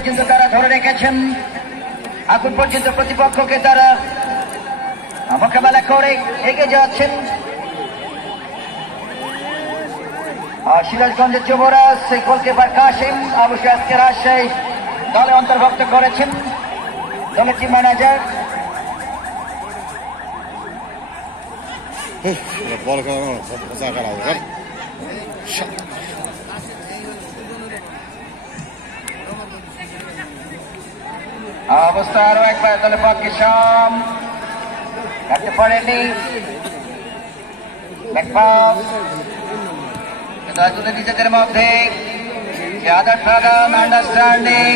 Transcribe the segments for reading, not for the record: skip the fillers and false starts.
পর্যন্ত তারা ধরে রেখেছেন। এখন পর্যন্ত প্রতিপক্ষকে তারা মোকাবেলা করে এগিয়ে যাচ্ছেন। সিরাজগঞ্জের যুবরাজ সেই গোলকিপার কাশিম অবশ্যই আজকে রাজশাহী দলে অন্তর্ভুক্ত করেছেন দলের টিম ম্যানেজার। অবস্থা আরো একবার দলের পক্ষে শাম কাটতে পারেনি, নিজেদের মধ্যে আন্ডারস্ট্যান্ডিং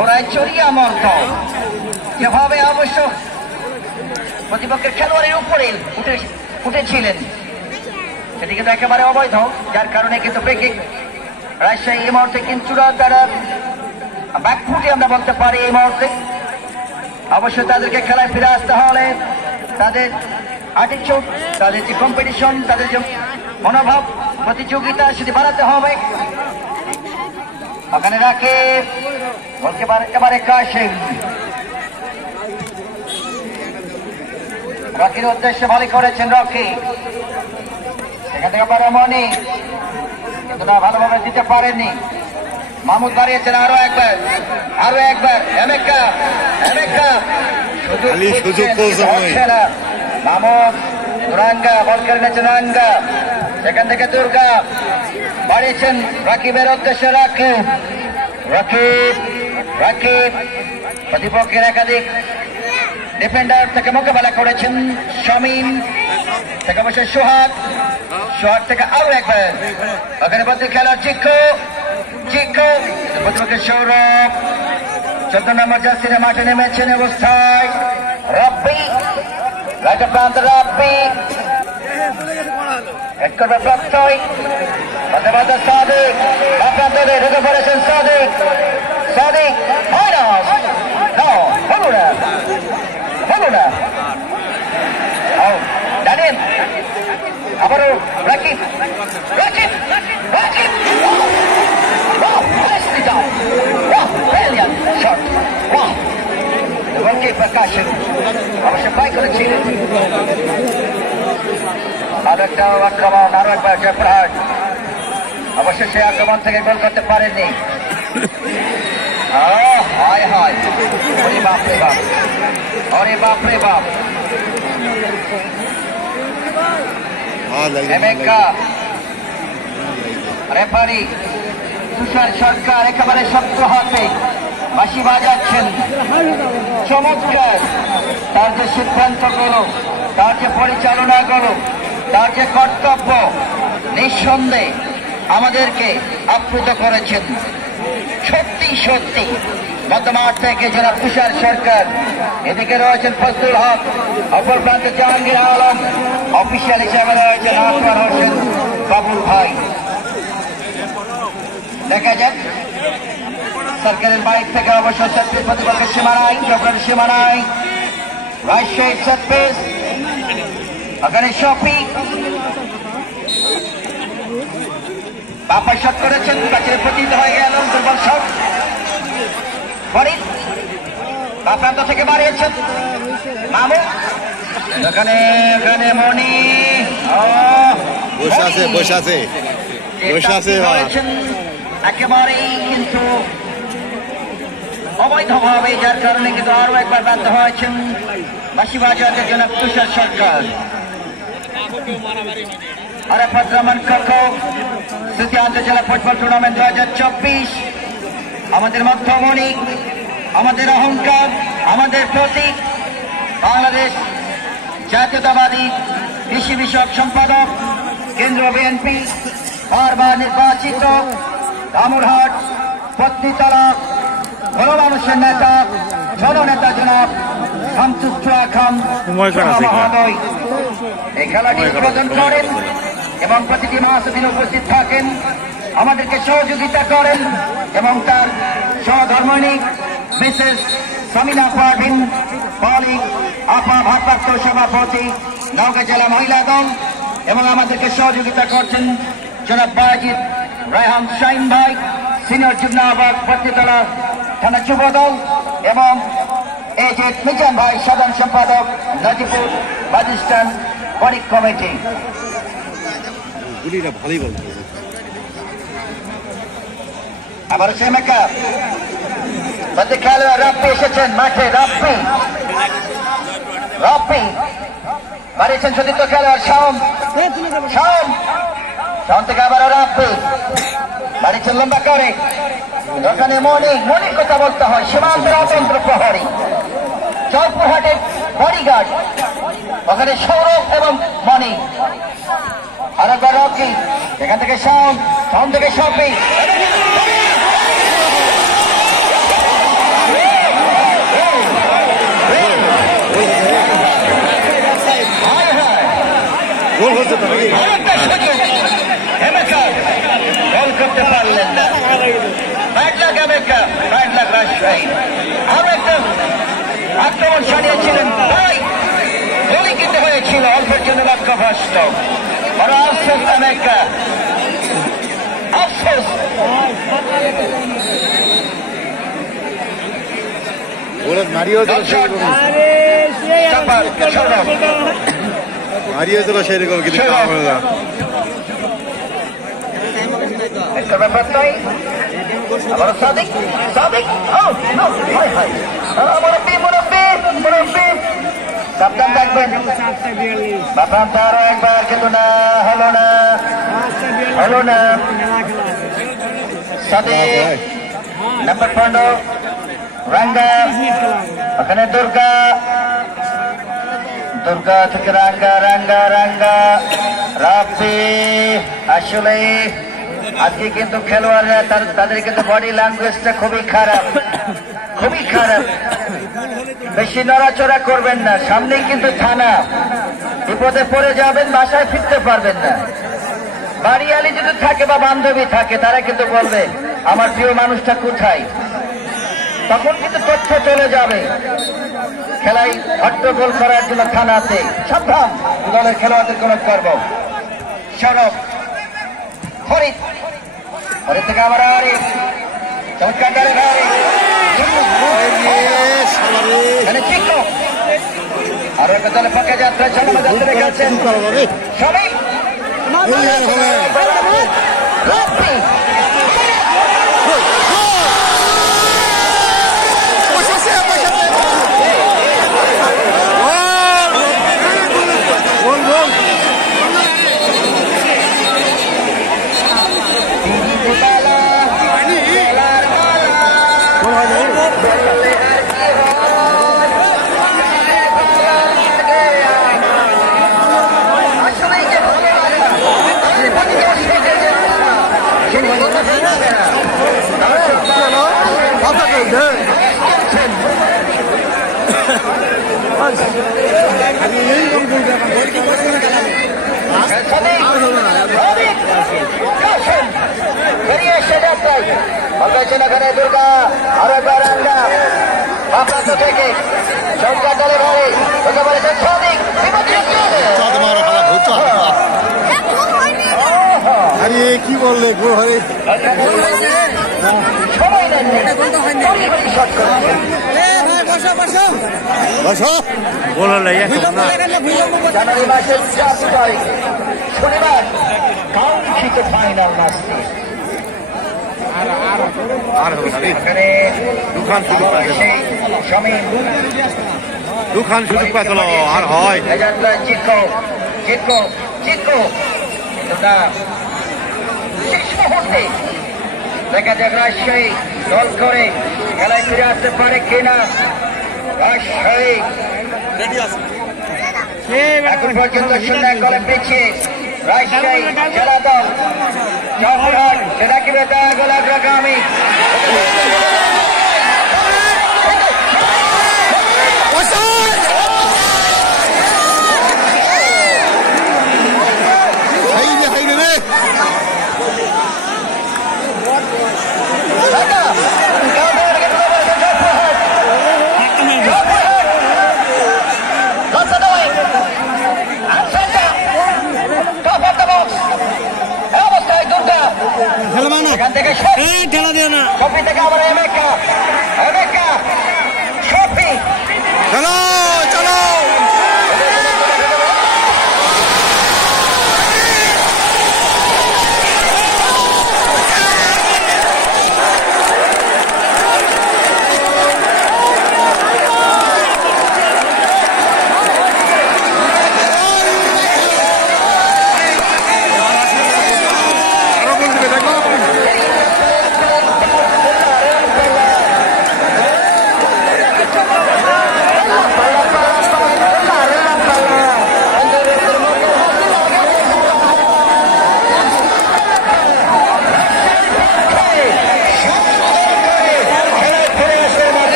ওরাই চড়িয়া মর্ত যেভাবে অবশ্য প্রতিপক্ষের খেলোয়াড়ের উপরে উঠেছিলেন সেটি কিন্তু একেবারে অবৈধ, যার কারণে কিন্তু রাজশাহী এই মুহূর্তে কিন্তু তারা ব্যাকফুটে আমরা বলতে পারি। এই মুহূর্তে অবশ্যই তাদেরকে খেলায় ফিরে আসতে হলে তাদের অ্যাটিটিউড, তাদের যে কম্পিটিশন, তাদের যে মনোভাব, প্রতিযোগিতা সেটি বাড়াতে হবে। ওখানে রাখে এবারে কাশিম রকির উদ্দেশ্যে ভালো করেছেন রকি, সেখান থেকে আবার মনি কিন্তু না ভালোভাবে দিতে পারেননি। মাহমুদ বাড়িয়েছেন আরো একবার এমেকা মাহমুদ দুরাঙ্গা বল করে নিয়েছেন রাঙ্গা, সেখান থেকে দুর্গা বাড়িয়েছেন রাকিবের উদ্দেশ্যে রাকিব প্রতিপক্ষের একাধিক ডিফেন্ডার থেকে মোকাবেলা করেছেন। শামীম থেকে অবশ্যই সোহাগ থেকে আরো একবার ওখানে বলতে খেলা চিকো প্রতিপক্ষের সৌরভ 14 নম্বর জার্সিতে মাঠে নেমেছেন অবস্থায়। রাব্বি রাইট প্রান্ত রাব্বি এক করবে প্রত্যয় বাদে সাদিক প্রান্তে ঢুকে পড়েছেন সাদিক হয় না হলো না জানেন আবারও রাকিব প্রকাশন অবশ্য পাই করেছিলেন। আরো একটা আক্রমণ, আরো একবার জয়প্রহাট অবশ্য সে আক্রমণ থেকে গোল করতে পারেননি। ওরে বাপরে বাপ রেফারি তুষার সরকার একেবারে শক্ত হাতে বাঁশি বাজাচ্ছেন। চমৎকার তার যে সিদ্ধান্ত গুলো, তার যে পরিচালনা গুলো, তার যে কর্তব্য নিঃসন্দেহে আমাদেরকে আপ্লুত করেছেন। সত্যি মধ্যমাঠ থেকে জনাব তুষার সরকার, এদিকে রয়েছেন ফজলুল হক, অপর প্রান্তে জাহাঙ্গীর আলম, অফিসিয়াল হিসাবে রয়েছেন আকবর হোসেন বাবুল ভাই। দেখা যাক সরকারের বাইক থেকে অবশ্য সেটপিস প্রতিপক্ষের সীমানায়, চক্রের সীমানায় রাজশাহীর সেটপিস, ওখানে শফিক বাপা শট করেছেন, কাছে পতিত হয়ে গেল দুর্বল শট। ফরিদ বা প্রান্ত থেকে বাড়িয়েছেন মামুন, এখানে মনি বসে আছে একেবারেই কিন্তু অবৈধভাবে, যার কারণে কিন্তু আরো একবার বাধ্য হয়েছেন বাঁশি বাজাতের জন্য তুষার সরকার। আরাফাত রহমান কাকু তৃতীয় আন্তর্জাতিক ফুটবল টুর্নামেন্ট 2024 আমাদের মধ্যমণি, আমাদের অহংকার, আমাদের প্রতীক, বাংলাদেশ জাতীয়তাবাদী কৃষি বিষয়ক সম্পাদক, কেন্দ্র বিএনপি বারবার নির্বাচিত, দামুরহাট পত্নীতলা গণমানুষের নেতা, জননেতা জনাব শামসুজ্জোহা খান মহোদয় এই খেলাটি উদ্বোধন করেন এবং প্রতিটি মাসে উপস্থিত থাকেন, আমাদেরকে সহযোগিতা করেন এবং তার সহধর্মিণী মিসেস সামিনা পারভিন পলি আপা ভারপ্রাপ্ত সভাপতি নওগাঁ জেলা মহিলা দল, এবং আমাদেরকে সহযোগিতা করছেন জনাব বাজিদ রায়হান শাহিন ভাই, সিনিয়র যুগ্ম আহ্বায়ক পত্রিতলা থানা যুবদল এবং এই যে মিজান ভাই সাধারণ সম্পাদক নাজিপুর বাজিস্তান বণিক কমিটি। আবার সে মেকআপ প্রতি খেলোয়াড় রাপ্পি এসেছেন মাঠে। রাপ্পি বাড়িয়েছেন সতীর্থ খেলোয়াড় শাওন থেকে আবার রাপ্পি বাড়িয়েছেন লম্বা করে। ওখানে মনির কথা বলতে হয়, সীমান্তের অতন্ত্র প্রহরী, জয়পুরহাটের বডিগার্ড, ওখানে সৌরভ এবং মনি। আরেকবার রকি, এখান থেকে শাওন থেকে শফি, গোল করতে পারলেন না। Bad luck America, bad luck Rajshahi. আরো একটা আক্রমণ সারিয়েছিলেন ভাই, গোলই কিন্তু হয়েছিল, অল্পের জন্য লক্ষ্যভ্রষ্ট। বড় আফসোস আমেরিকা, আফসোস। হারিয়েছিল সেরকম কিন্তু একটা ব্যাপার নয়। আবার সাদিক সাবধান থাকবেন। বাপাম তো আরো একবার, কিন্তু না হলো না। সাদিক নাম্বার 15 রাঙ্গা, ওখানে দুর্গা থেকে রাঙ্গা রাফি। আসলে আজকে কিন্তু খেলোয়াড়রা তাদের কিন্তু বডি ল্যাঙ্গুয়েজটা খুবই খারাপ। বেশি নড়াচড়া করবেন না, সামনেই কিন্তু থানা, বিপদে পড়ে যাবেন, বাসায় ফিরতে পারবেন না। বাড়িয়ালি যদি থাকে বা বান্ধবী থাকে, তারা কিন্তু বলবে আমার প্রিয় মানুষটা কোথায়, তখন কিন্তু তথ্য চলে যাবে। খেলায় হট্টগোল করার জন্য থানাতে সাবধান দলের খেলোয়াড়দের কোন করব। সৌরভ, হরিত থেকে আবার আরিফ, চমৎকার আরো একটা দলে ফাঁকা যাত্রা দেখাচ্ছেন সমীপ। এখানে দুর্গা, আরো একবার রাঙ্গা বাপ্রান্ত থেকে সরকার দলে ভাই ওকে বলেছেন সাদিক। আরে কি বললে গোল হয়ে সময় নেন, জানুয়ারি মাসের 4 তারিখ শনিবার কাঙ্ক্ষিত ফাইনাল ম্যাচটি। দুখান সুযোগ পেতল আর হয় শেষ মুহূর্তে দেখা যাক রাজশাহী দল করে খেলায় ফিরে আসতে পারে কিনা। রাজশাহী এখন পর্যন্ত 0 গোলে পিছিয়ে রাজশাহী জেলা দল। জয়পুরহাট সেটা কি গোল অগ্রগামী। এখান থেকে শফি থেকে আবার এমেকা শফি চলো চলো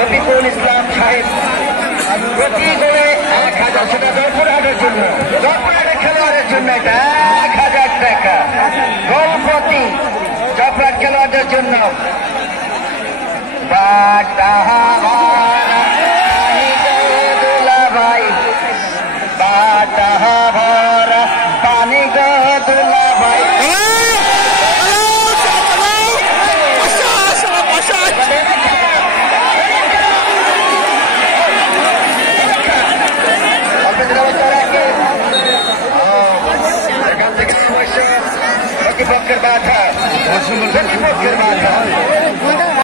রফিকুল ইসলাম সাহেব প্রতি গোলে 1000 সেটা জয়পুরহাটের জন্য জয়পুরহাটের খেলোয়াড়ের জন্য এটা 1000 টাকা গোল প্রতি জয়পুরহাট খেলোয়াড়দের জন্য দুলাভাই বাটা ভরা পানি গো দুলাভাই প্রতিপক্ষের বাধা